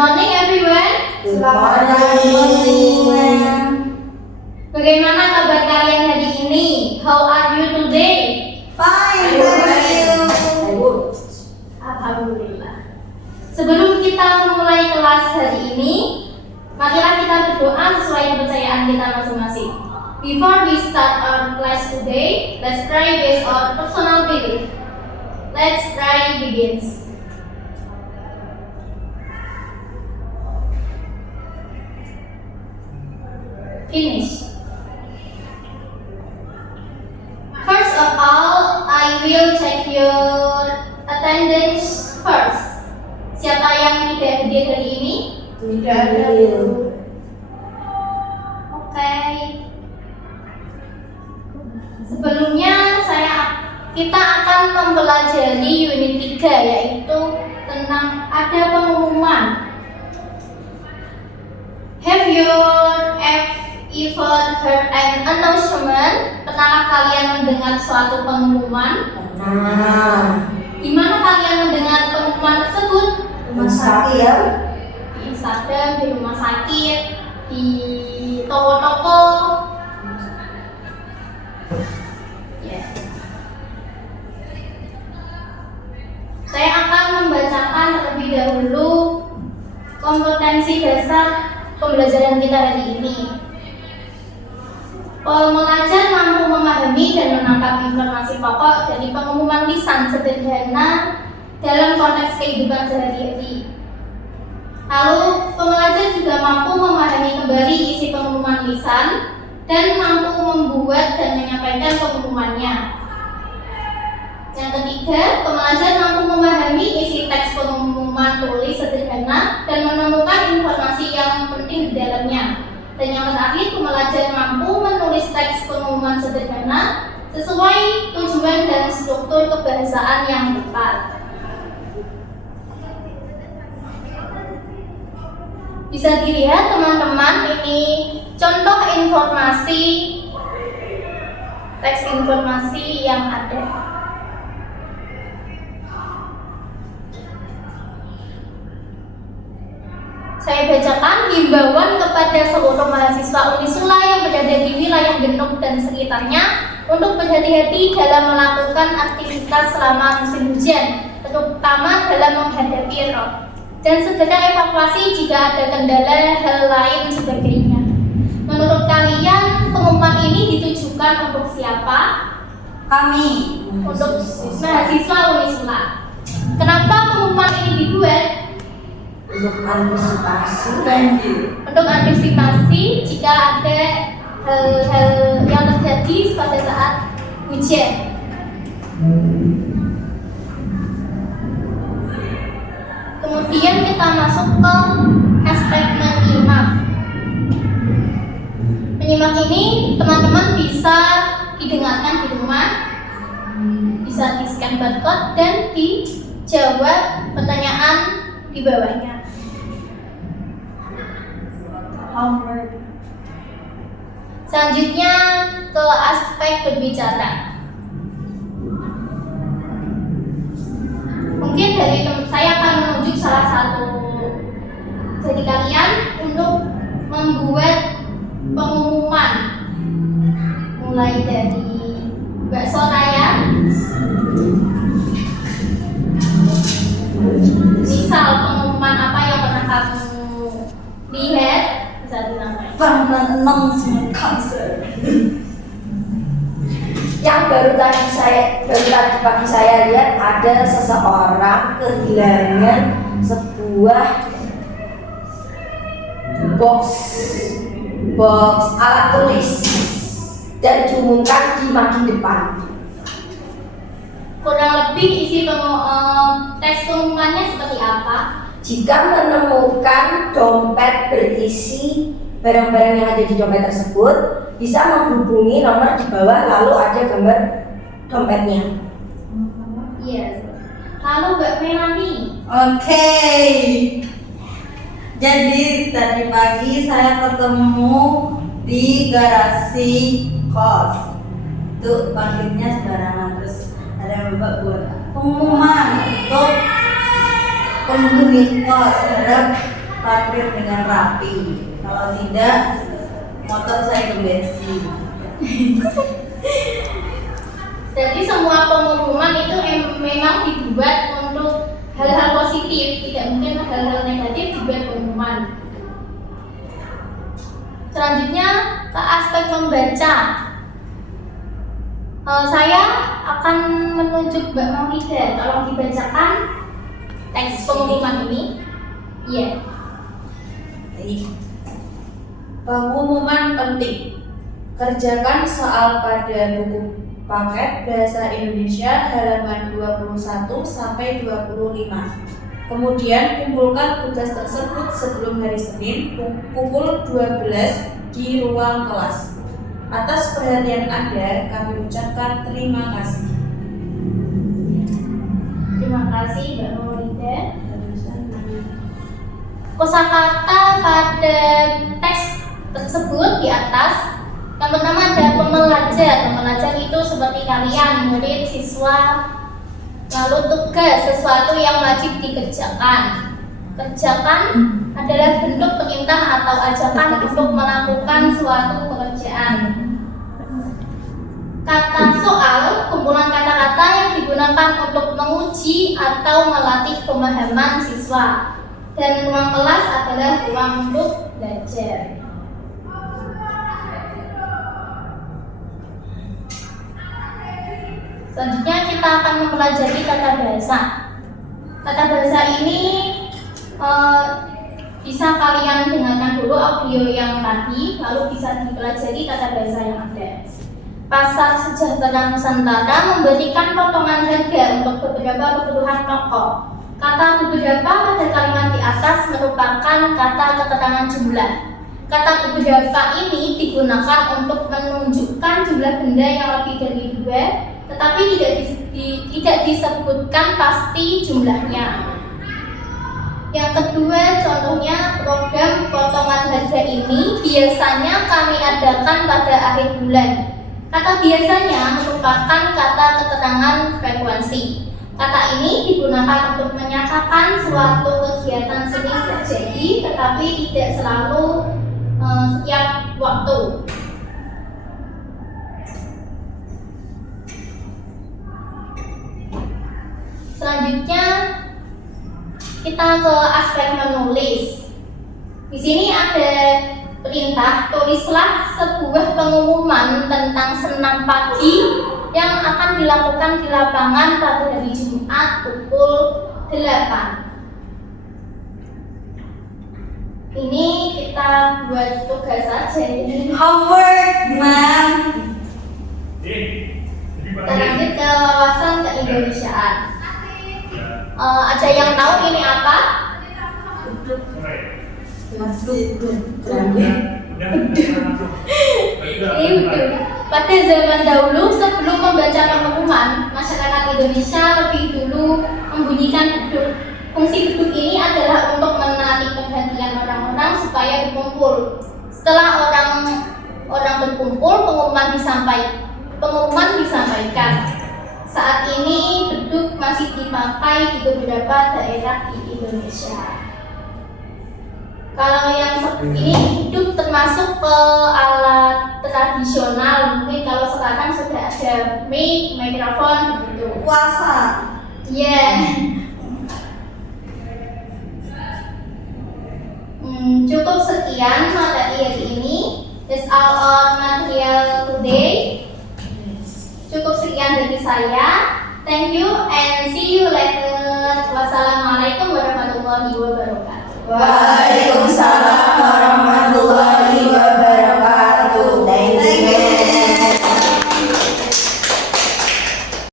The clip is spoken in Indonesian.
morning everyone. Good morning. Bagaimana kabar kalian hari ini? How are you today? Fine, thank you. Alhamdulillah. Sebelum kita memulai kelas hari ini, marilah kita berdoa sesuai kepercayaan kita masing-masing. Before we start our class today, let's pray based on personal belief. Let's pray begins. Finish. First of all, I will check your attendance first. Siapa yang tidak hadir hari ini? Tidak hadir. Oke. Sebelumnya kita akan mempelajari unit 3, yaitu tentang ada pengumuman. Have you ever heard an announcement? Pernahkah kalian mendengar suatu pengumuman? Pernah. Di mana kalian mendengar pengumuman tersebut? Rumah sakit. Di Instagram, di rumah sakit, di toko-toko. Ya. Saya akan membacakan terlebih dahulu kompetensi dasar pembelajaran kita hari ini. Pengajar mampu memahami dan menangkap informasi pokok dari pengumuman lisan sederhana dalam konteks kehidupan sehari-hari. Lalu, pengajar juga mampu memahami kembali isi pengumuman lisan dan mampu membuat dan menyampaikan pengumumannya. Yang ketiga, pengajar mampu memahami isi teks pengumuman tulis sederhana dan menemukan informasi yang penting di dalamnya. Dan yang terakhir, pembelajar mampu menulis teks pengumuman sederhana sesuai tujuan dan struktur kebahasaan yang tepat. Bisa dilihat teman-teman, ini contoh informasi, teks informasi yang ada. Saya bacakan himbauan kepada seluruh mahasiswa Unisula yang berada di wilayah Genuk dan sekitarnya untuk berhati-hati dalam melakukan aktivitas selama musim hujan, terutama dalam menghadapi rob, dan segera evakuasi jika ada kendala hal lain sebagainya. Menurut kalian, pengumuman ini ditujukan untuk siapa? Kami. Untuk mahasiswa Unisula. Kenapa pengumuman ini dibuat? Untuk antisipasi. Untuk antisipasi jika ada hal-hal yang terjadi pada saat hujan. Kemudian kita masuk ke aspek menyimak. Menyimak ini teman-teman bisa didengarkan di rumah, bisa di-scan barcode dan dijawab pertanyaan di bawahnya. Selanjutnya ke aspek berbicara. Mungkin saya akan menunjuk salah satu dari kalian untuk membuat pengumuman, mulai dari Mbak Soraya. Misal pengumuman apa yang pernah kamu lihat, bisa disampaikan. Announcement concert. Yang baru tadi pagi saya lihat ada seseorang kehilangan sebuah box alat tulis dan diumumkan di makin depan. Kurang lebih isi teks pengumumannya seperti apa? Jika menemukan dompet berisi barang-barang yang ada di dompet tersebut, bisa menghubungi nomor di bawah, lalu ada gambar dompetnya. Iya. Lalu Mbak Melani. Oke. Jadi tadi pagi saya ketemu di garasi kos. Tuh panggilnya sembarangan, terus ada Mbak buat pengumuman untuk penghuni kos terhadap parkir dengan rapi. Kalau tidak, motor saya bensin. Jadi semua pengumuman itu memang dibuat untuk hal-hal positif, tidak mungkin hal-hal negatif dibuat pengumuman. Selanjutnya ke aspek membaca. Saya akan menunjuk Mbak Maulida, tolong dibacakan teks pengumuman ini. Iya. Pengumuman penting. Kerjakan soal pada buku paket Bahasa Indonesia halaman 21 sampai 25. Kemudian kumpulkan tugas tersebut sebelum hari Senin pukul 12 di ruang kelas. Atas perhatian Anda, kami ucapkan terima kasih. Terima kasih Mbak Maulida. Kosakata pada teks tersebut di atas, yang pertama ada pembelajar. Pembelajar itu seperti kalian, murid, siswa. Lalu tugas, sesuatu yang wajib dikerjakan. Kerjakan adalah bentuk perintah atau ajakan untuk melakukan suatu pekerjaan. Kata soal, kumpulan kata-kata yang digunakan untuk menguji atau melatih pemahaman siswa. Dan ruang kelas adalah ruang untuk belajar. Selanjutnya kita akan mempelajari tata bahasa. Tata bahasa ini bisa kalian dengarkan dulu audio yang tadi, lalu bisa dipelajari tata bahasa yang ada. Pasar Sejahtera Nusantara memberikan potongan harga untuk beberapa kebutuhan pokok. Kata beberapa pada kalimat di atas merupakan kata keterangan jumlah. Kata beberapa ini digunakan untuk menunjukkan jumlah benda yang lebih dari 2, tetapi tidak disebutkan pasti jumlahnya. Yang kedua, contohnya program potongan harga ini biasanya kami adakan pada akhir bulan. Kata biasanya merupakan kata keterangan frekuensi. Kata ini digunakan untuk menyatakan suatu kegiatan sering terjadi, tetapi tidak selalu setiap waktu. Selanjutnya kita ke aspek menulis. Di sini ada perintah, tulislah sebuah pengumuman tentang senam pagi yang akan dilakukan di lapangan pada hari Jumat pukul 8. Ini kita buat tugas saja ini. Homework, ma'am. Kita lanjut ke wawasan keindonesiaan. Ada yang tahu ini apa? Pada zaman dahulu sebelum membaca pengumuman, masyarakat Indonesia lebih dulu membunyikan beduk. Fungsi beduk ini adalah untuk menarik perhatian orang-orang supaya berkumpul. Setelah orang berkumpul, pengumuman disampaikan. Saat ini beduk masih dipakai di beberapa daerah di Indonesia. Kalau yang ini beduk termasuk ke alat tradisional. Mungkin kalau sekarang sudah ada mic, mikrofon begitu. Puasa. Cukup sekian materi hari ini. That's all our material today. Cukup sekian dari saya. Thank you and see you later. Wassalamualaikum warahmatullahi wabarakatuh. Waalaikumsalam